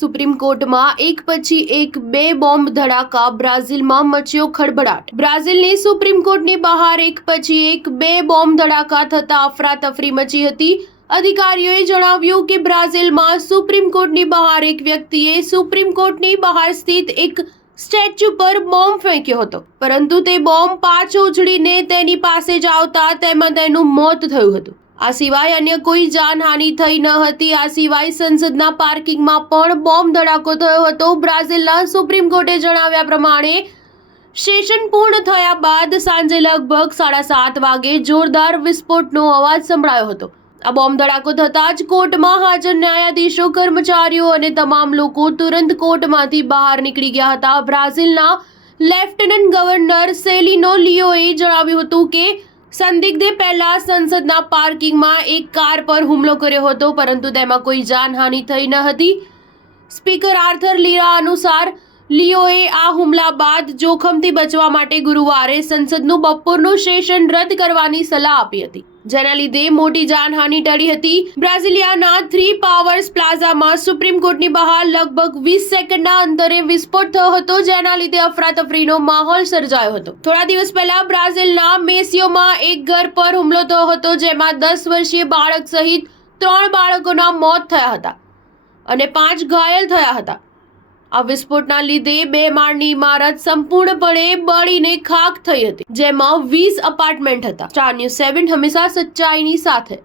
Supreme કોર્ટમાં એક પછી એક બે બોમ્બ ધડાકા, બ્રાઝિલમાં મચ્યો ખળભળાટ। બ્રાઝિલની સુપ્રીમ કોર્ટની બહાર એક પછી એક બે બોમ્બ ધડાકા થતા અફરાતફરી મચી હતી। અધિકારીઓએ જણાવ્યું કે બ્રાઝિલમાં સુપ્રીમ કોર્ટની બહાર એક વ્યક્તિએ સુપ્રીમ કોર્ટની બહાર સ્થિત એક સ્ટેચ્યુ પર બોમ્બ ફેંક્યો હતો, પરંતુ તે બોમ્બ પાછો ઉછળીને તેની પાસે જ આવતા તેમાં તેનું મોત થયું હતું। આ સિવાય અન્ય કોઈ જાનહાનિ થઈ ન હતી। આ સિવાય સંસદના પાર્કિંગમાં પણ બોમ્બ ધડાકો થયો હતો। બ્રાઝિલના સુપ્રીમ કોર્ટે જણાવ્યા પ્રમાણે સેશન પૂર્ણ થયા બાદ સાંજે લગભગ 7:30 વાગે જોરદાર વિસ્ફોટનો અવાજ સંભળાયો હતો। આ બોમ્બ ધડાકો થતાં જ કોર્ટમાં હાજર ન્યાયાધીશો, કર્મચારીઓ અને તમામ લોકો તુરંત કોર્ટમાંથી બહાર નીકળી ગયા હતા। બ્રાઝિલના લેફ્ટનન્ટ ગવર્નર સેલિનો લિયોએ જણાવ્યું હતું કે સંદિગ્ધે પહેલા સંસદના પાર્કિંગમાં એક કાર પર હુમલો કર્યો હતો, પરંતુ તેમાં કોઈ જાનહાનિ થઈ ન હતી। સ્પીકર આર્થર લીરા અનુસાર લિયોએ આ હુમલા બાદ જોખમથી બચવા માટે ગુરુવારે સંસદનું બપોરનું સેશન રદ કરવાની સલાહ આપી હતી, જેના લીધે મોટી જાનહાનિ ટળી હતી। બ્રાઝિલિયાના 3 પાવર્સ પ્લાઝામાં સુપ્રીમ કોર્ટની બહાર લગભગ 20 સેકન્ડના અંતરે વિસ્ફોટ થયો હતો, જેના લીધે અફરાતફરીનો માહોલ સર્જાયો હતો। થોડા દિવસ પહેલા બ્રાઝિલના મેસિયોમાં એક ઘર પર હુમલો થયો હતો, જેમાં 10 વર્ષીય બાળક સહિત 3 બાળકોના મોત થયા હતા અને 5 ઘાયલ થયા હતા। આ વિસ્ફોટના લીધે 2 માળની ઇમારત સંપૂર્ણપણે બળીને ખાખ થઈ હતી, જેમાં 20 અપાર્ટમેન્ટ હતા। સ્ટાર ન્યૂઝ 7 હંમેશા સચ્ચાઈની સાથે।